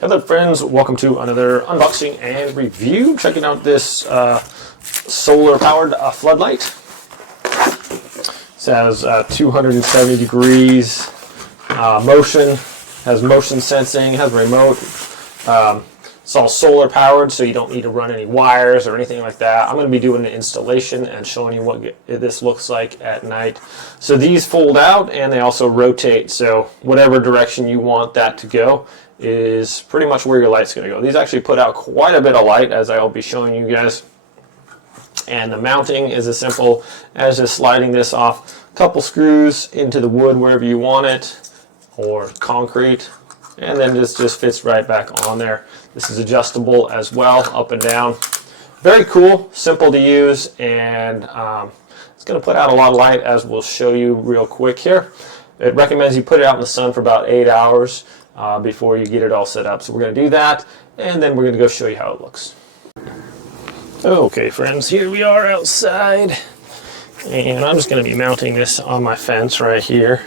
Hello friends, welcome to another unboxing and review. Checking out this solar powered floodlight. It has 270 degrees motion, has motion sensing, has a remote. It's all solar powered, so you don't need to run any wires or anything like that. I'm going to be doing an installation and showing you what this looks like at night. So these fold out and they also rotate, so whatever direction you want that to go is pretty much where your light's going to go. These actually put out quite a bit of light, as I'll be showing you guys. And the mounting is as simple as just sliding this off a couple screws into the wood wherever you want it, or concrete, and then this just fits right back on there. This is adjustable as well, up and down. Very cool, simple to use, and it's going to put out a lot of light, as we'll show you real quick here. It recommends you put it out in the sun for about 8 hours before you get it all set up. So we're going to do that, and then we're going to go show you how it looks. Okay friends, here we are outside, and I'm just going to be mounting this on my fence right here.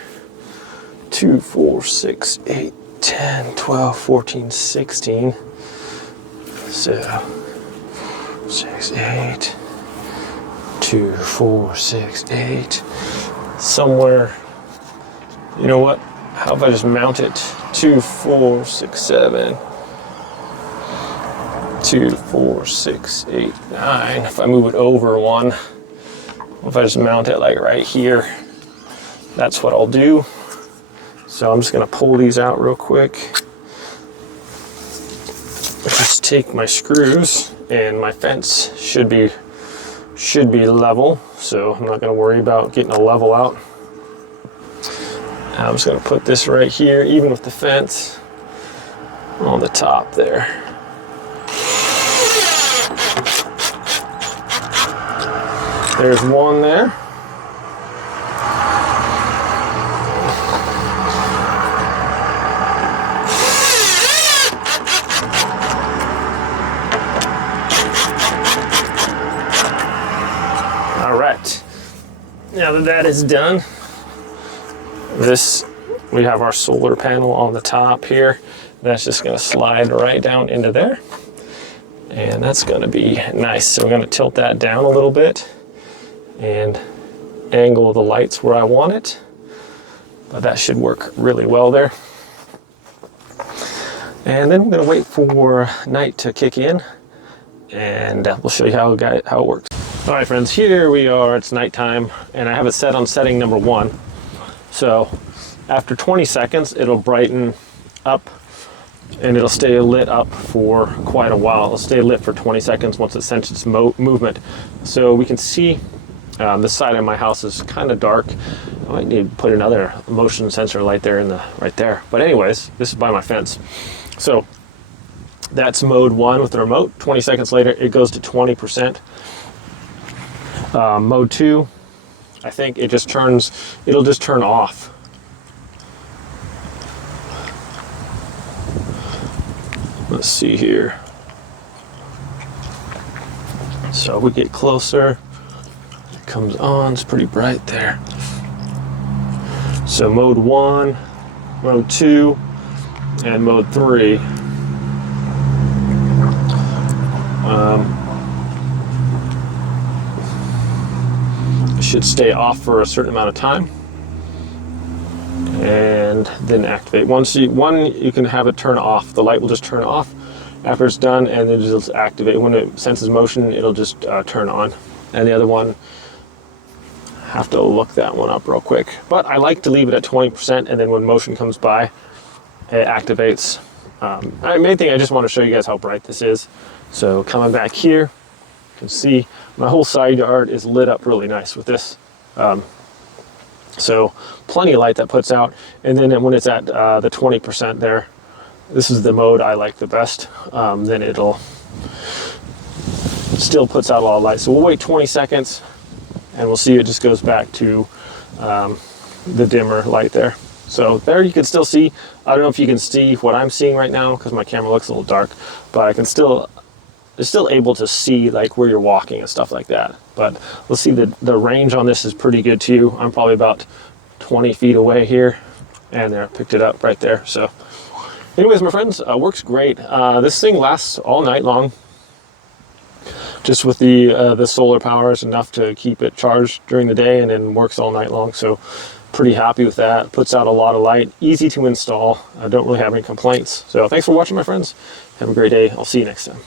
2, 4, 6, 8, 10, 12, 14, 16. So 6, 8, 2, 4, 6, 8. Somewhere, you know what? How if I just mount it 2, 4, 6, 7, 2, 4, 6, 8, 9. If I move it over one, if I just mount it like right here, that's what I'll do. So I'm just going to pull these out real quick. Just take my screws, and my fence should be level, so I'm not going to worry about getting a level out. I'm just going to put this right here, even with the fence, on the top there. There's one there. All right, now that that is done, we have our solar panel on the top here. That's just going to slide right down into there, and that's going to be nice. So we're going to tilt that down a little bit and angle the lights where I want it, but that should work really well there. And then we're going to wait for night to kick in, and we'll show you how it works. All right friends, here we are. It's nighttime, and I have it set on setting number 1. So after 20 seconds, it'll brighten up, and it'll stay lit up for quite a while. It'll stay lit for 20 seconds once it senses movement. So we can see this side of my house is kind of dark. I might need to put another motion sensor light there right there. But anyways, this is by my fence. So that's mode 1 with the remote. 20 seconds later, it goes to 20%. Mode 2, I think it'll just turn off. Let's see here. So we get closer, it comes on, it's pretty bright there. So mode 1, mode 2, and mode 3. It should stay off for a certain amount of time, and then activate. You can have it turn off. The light will just turn off after it's done, and then it'll just activate. When it senses motion, it'll just turn on. And the other one, have to look that one up real quick. But I like to leave it at 20%, and then when motion comes by, it activates. Main thing, I just want to show you guys how bright this is. So coming back here, you can see my whole side yard is lit up really nice with this. So plenty of light that puts out. And then when it's at the 20% there, this is the mode I like the best. Then it'll still puts out a lot of light. So we'll wait 20 seconds, and we'll see it just goes back to the dimmer light there. So there you can still see. I don't know if you can see what I'm seeing right now because my camera looks a little dark, but I can still able to see like where you're walking and stuff like that. But let's see, the range on this is pretty good too. I'm probably about 20 feet away here, and there, I picked it up right there. So anyways, my friends, works great. This thing lasts all night long. Just with the solar power is enough to keep it charged during the day, and then works all night long. So pretty happy with that. Puts out a lot of light, easy to install. I don't really have any complaints. So thanks for watching, my friends. Have a great day. I'll see you next time.